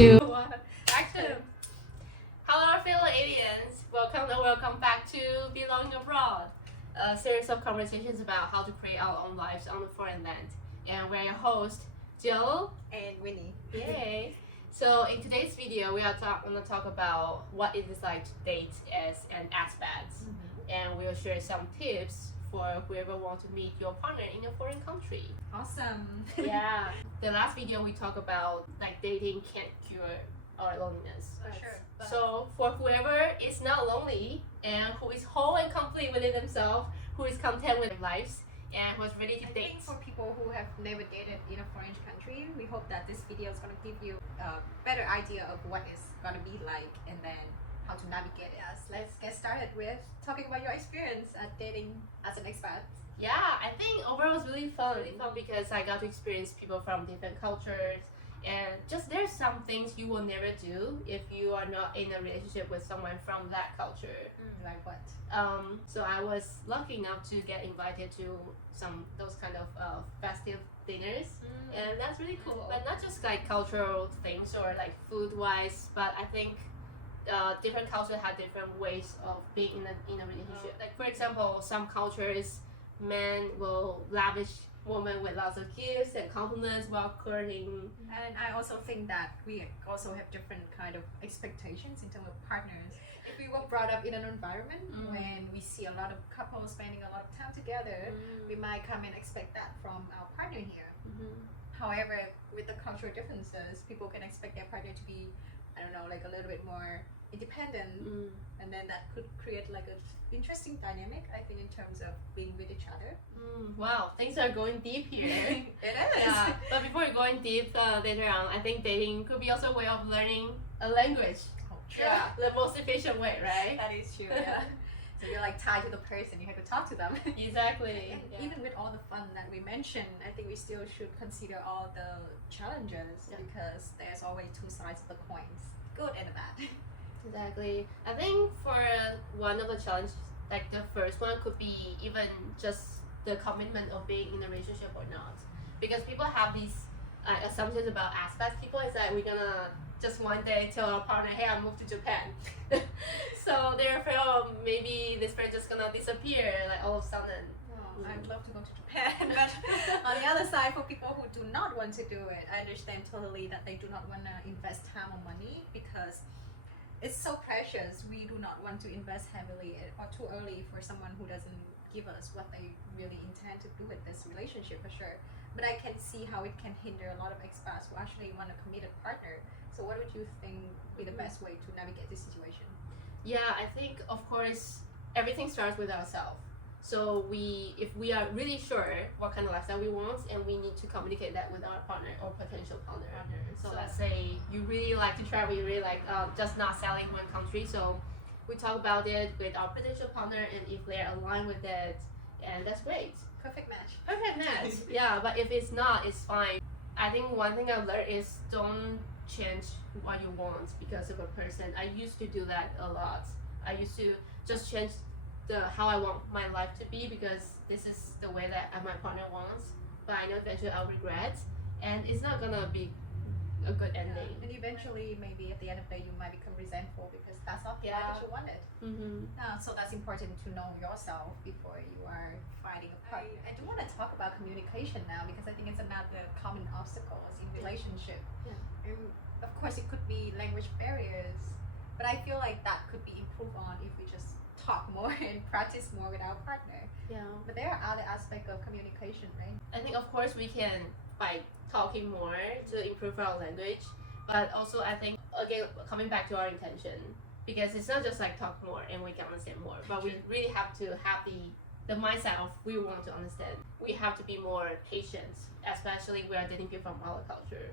2, 1, action! Hello, fellow aliens. Welcome back to Belonging Abroad, a series of conversations about how to create our own lives on a foreign land. And we're your host, Jill and Winnie. Yay! So in today's video, we are going to talk about what it is like to date as an expat, and we'll share some tips for whoever wants to meet your partner in a foreign country. Awesome. Yeah. The last video we talked about like dating can't cure our loneliness. Sure. So for whoever is not lonely and who is whole and complete within themselves, who is content with their lives, and who is ready to I date. think for people who have never dated in a foreign country, we hope that this video is going to give you a better idea of what it's going to be like and then how to navigate it. Yes, let's get started with talking about your experience at dating as an expat. Yeah, I think overall it was really fun because I got to experience people from different cultures, and just there's some things you will never do if you are not in a relationship with someone from that culture. Like what? So I was lucky enough to get invited to some those kind of festive dinners, and that's really cool. But not just like cultural things or like food wise, but I think different cultures have different ways of being in a relationship. Like for example, some cultures men will lavish women with lots of gifts and compliments while courting. And I also think that we also have different kind of expectations in terms of partners. If we were brought up in an environment when we see a lot of couples spending a lot of time together, we might come and expect that from our partner here. However, with the cultural differences, people can expect their partner to be, I don't know, like a little bit more independent, and then that could create like an interesting dynamic, I think, in terms of being with each other. Wow, things are going deep here. It is. Yeah, but before going deep later on, I think dating could be also a way of learning a language. Oh, true. Yeah, the most efficient way, right? That is true. Yeah. So you're like tied to the person, you have to talk to them. Exactly. And even with all the fun that we mentioned, I think we still should consider all the challenges because there's always two sides of the coins, good and bad. Exactly. I think for one of the challenges, like the first one could be even just the commitment of being in a relationship or not, because people have these assumptions about aspects. People is that we're gonna just one day tell our partner, hey, I moved to Japan. So they're afraid, oh, maybe this friend just gonna disappear like all of a sudden. I'd love to go to Japan, but on the other side, for people who do not want to do it, I understand totally that they do not want to invest time or money because it's so precious. We do not want to invest heavily or too early for someone who doesn't give us what they really intend to do with this relationship, for sure. But I can see how it can hinder a lot of expats who actually want a committed partner. So what would you think would be the best way to navigate this situation? Yeah, I think of course everything starts with ourselves. So if we are really sure what kind of lifestyle we want, and we need to communicate that with our partner or potential partner. So let's say you really like to travel, you really like just not selling one country. So we talk about it with our potential partner, and if they're aligned with it, and that's great. Perfect match. Perfect match. Yeah, but if it's not, it's fine. I think one thing I've learned is don't change what you want because of a person. I used to do that a lot. I used to just change how I want my life to be because this is the way that my partner wants, but I know eventually I'll regret, and it's not gonna be a good ending. And eventually, maybe at the end of the day, you might become resentful because that's not the life that you wanted. So that's important to know yourself before you are finding a partner. I do want to talk about communication now because I think it's another common obstacle in relationship. And of course, it could be language barriers, but I feel like that could be improved on if we just talk more and practice more with our partner. Yeah. But there are other aspects of communication, right? I think of course we can by talking more to improve our language, but also I think again coming back to our intention, because it's not just like talk more and we can understand more, but we really have to have the mindset of we want to understand. We have to be more patient, especially we are dating people from our culture.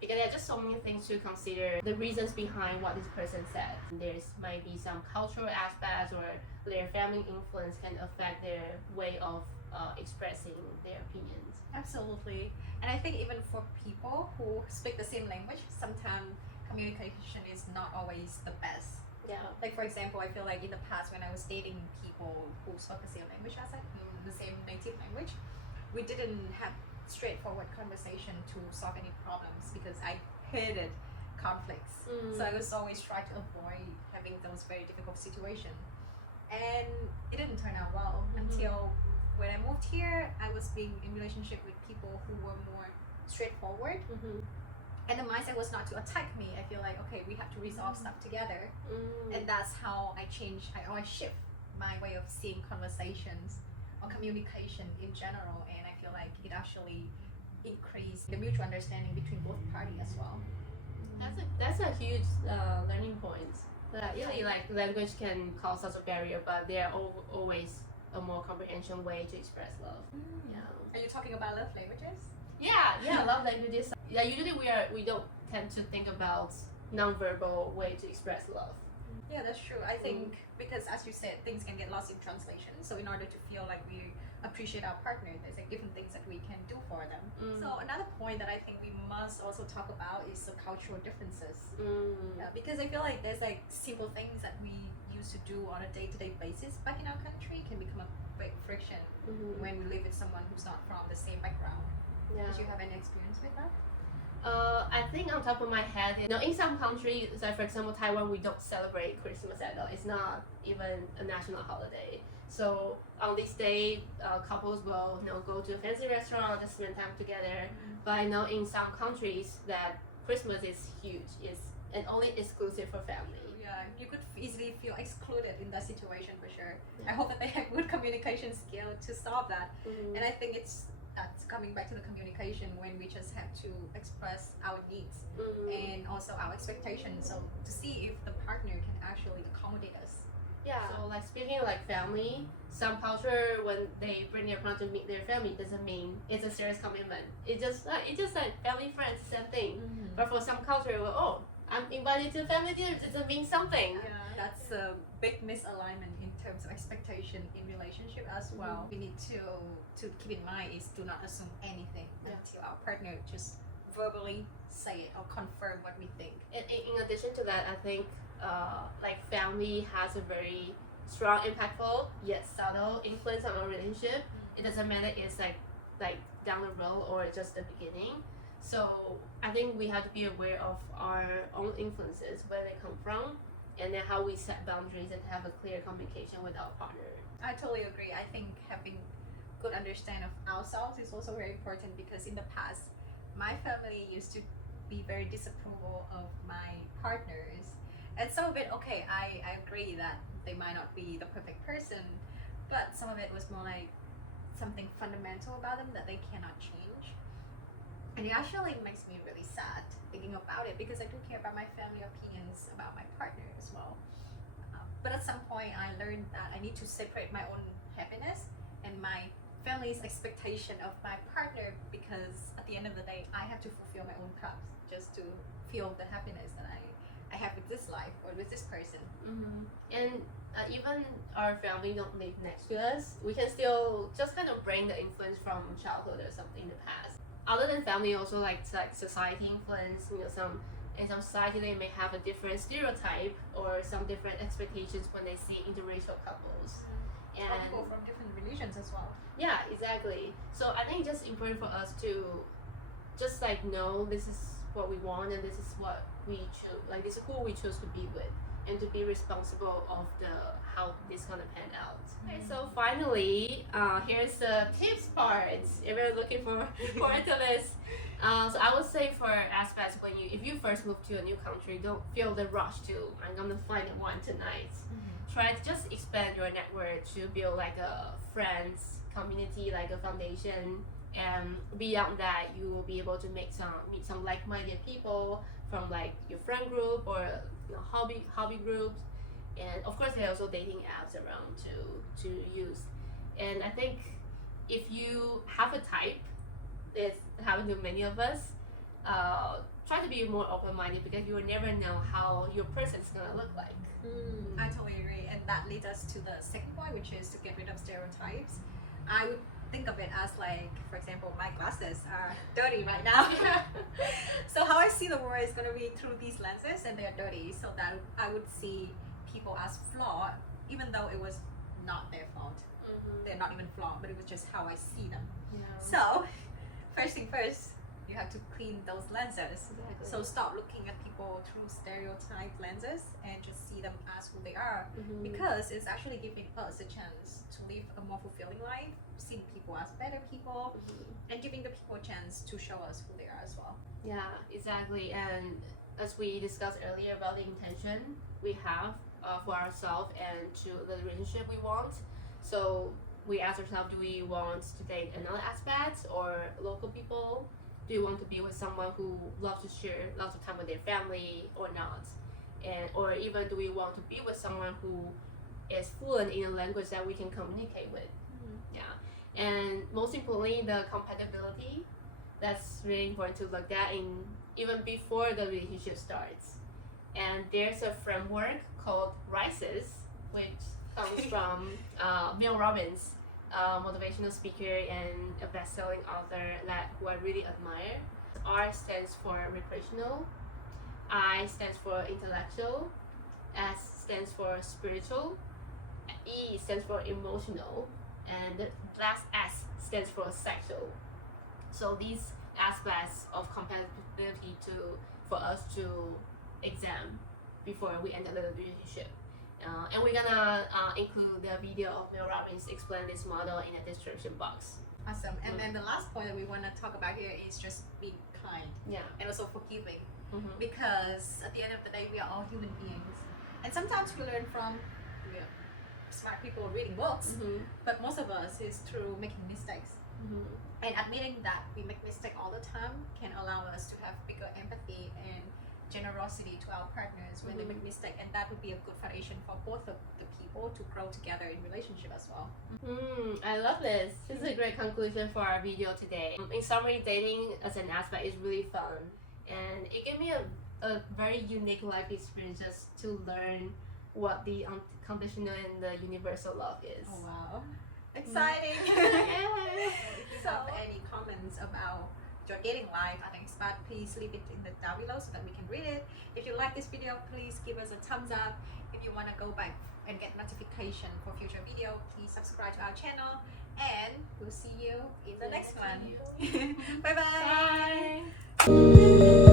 Because there are just so many things to consider, the reasons behind what this person said. There's might be some cultural aspects or their family influence can affect their way of expressing their opinions. Absolutely. And I think even for people who speak the same language, sometimes communication is not always the best. Yeah. Like for example, I feel like in the past when I was dating people who spoke the same language as I, the same native language, we didn't have straightforward conversation to solve any problems because I hated conflicts. So I was always trying to avoid having those very difficult situations. And it didn't turn out well until when I moved here. I was being in relationship with people who were more straightforward. And the mindset was not to attack me. I feel like, okay, we have to resolve stuff together. And that's how I changed, I shift my way of seeing conversations or communication in general. And I feel like it actually increased the mutual understanding between both parties as well. That's a huge learning point. That really, like, language can cause us a barrier, but there are always a more comprehension way to express love. Yeah. Are you talking about love languages? Yeah, love languages. Yeah, usually we don't tend to think about non-verbal way to express love. Yeah, that's true. I think because, as you said, things can get lost in translation. So in order to feel like we appreciate our partner, there's like different things that we can do for them. So another point that I think we must also talk about is the cultural differences. Because I feel like there's like simple things that we used to do on a day-to-day basis back in our country can become a big friction when we live with someone who's not from the same background. Yeah. Did you have any experience with that? I think on top of my head, in some countries, like for example Taiwan, we don't celebrate Christmas at all. It's not even a national holiday. So on this day, couples will go to a fancy restaurant, just spend time together. But I know in some countries that Christmas is huge, and only exclusive for family. Yeah, you could easily feel excluded in that situation for sure. I hope that they have good communication skill to solve that. And I think that's coming back to the communication when we just have to express our needs and also our expectations. So to see if the partner can actually accommodate us. Yeah. So like speaking of like family, some culture when they bring their partner to meet their family doesn't mean it's a serious commitment. It's just like family, friends, same thing. But for some culture, well, I'm invited to family dinner, it doesn't mean something. Yeah, that's a big misalignment in terms of expectation in relationship as well. We need to keep in mind is do not assume anything until our partner just verbally say it or confirm what we think. And in addition to that, I think like family has a very strong, impactful yet subtle influence on our relationship. It doesn't matter it's like down the road or just the beginning. So I think we have to be aware of our own influences, where they come from, and then how we set boundaries and have a clear communication with our partner. I totally agree. I think having good understanding of ourselves is also very important because in the past, my family used to be very disapproval of my partners. And some of it, okay, I agree that they might not be the perfect person, but some of it was more like something fundamental about them that they cannot change. And it actually makes me really sad thinking about it because I do care about my family opinions about my partner as well. But at some point, I learned that I need to separate my own happiness and my family's expectation of my partner because at the end of the day, I have to fulfill my own cups just to feel the happiness that I have with this life or with this person. And even our family don't live next to us, we can still just kind of bring the influence from childhood or something in the past. Other than family, also like society influence. In some society they may have a different stereotype or some different expectations when they see interracial couples. And people from different religions as well. Yeah, exactly. So I think it's just important for us to just like know this is what we want and this is what we choose. Like this is who we choose to be with, and to be responsible of how this gonna pan out. Okay, so finally, here's the tips part. If you're looking forward to this, so I would say for aspects if you first move to a new country, don't feel the rush to I'm gonna find one tonight. Try to just expand your network to build like a friends community, like a foundation. And beyond that, you will be able to meet some like-minded people from like your friend group or hobby groups, and of course there are also dating apps around to use. And I think if you have a type, it's happened to many of us. Try to be more open-minded because you will never know how your person is gonna look like. I totally agree, and that leads us to the second point, which is to get rid of stereotypes. I would think of it as like, for example, my glasses are dirty right now. So how I see the world is going to be through these lenses, and they're dirty, so that I would see people as flawed, even though it was not their fault. They're not even flawed, but it was just how I see them. So first thing first, You have to clean those lenses. Exactly. So stop looking at people through stereotype lenses and just see them as who they are. Because it's actually giving us a chance to live a more fulfilling life, seeing people as better people, and giving the people a chance to show us who they are as well. Yeah, exactly. And as we discussed earlier about the intention we have for ourselves and to the relationship we want, so we ask ourselves, do we want to date another aspect or local people? Do you want to be with someone who loves to share lots of time with their family or not? And or even do we want to be with someone who is fluent in a language that we can communicate with? Yeah. And most importantly, the compatibility. That's really important to look at in even before the relationship starts. And there's a framework called RISES, which comes from Mel Robbins, motivational speaker and a best-selling author who I really admire. R stands for recreational, I stands for intellectual, S stands for spiritual, E stands for emotional, and the last S stands for sexual. So these aspects of compatibility for us to examine before we enter the relationship. And we're gonna include the video of Mel Robbins explain this model in the description box. Awesome. And then the last point that we want to talk about here is just being kind. Yeah. And also forgiving. Because at the end of the day, we are all human beings. And sometimes we learn from smart people reading books, but most of us is through making mistakes. And admitting that we make mistakes all the time can allow us to have bigger empathy and generosity to our partners when they make mistakes, and that would be a good foundation for both of the people to grow together in relationship as well. I love this. This is a great conclusion for our video today. In summary, dating as an aspect is really fun, and it gave me a very unique life experience just to learn what the unconditional and the universal love is. Oh wow, exciting! Yeah. If you have any comments about your dating life, I think it's bad, please leave it in the down below so that we can read it. If you like this video, please give us a thumbs up. If you want to go back and get notification for future video, please subscribe to our channel, and we'll see you in the next one. Bye bye. Bye.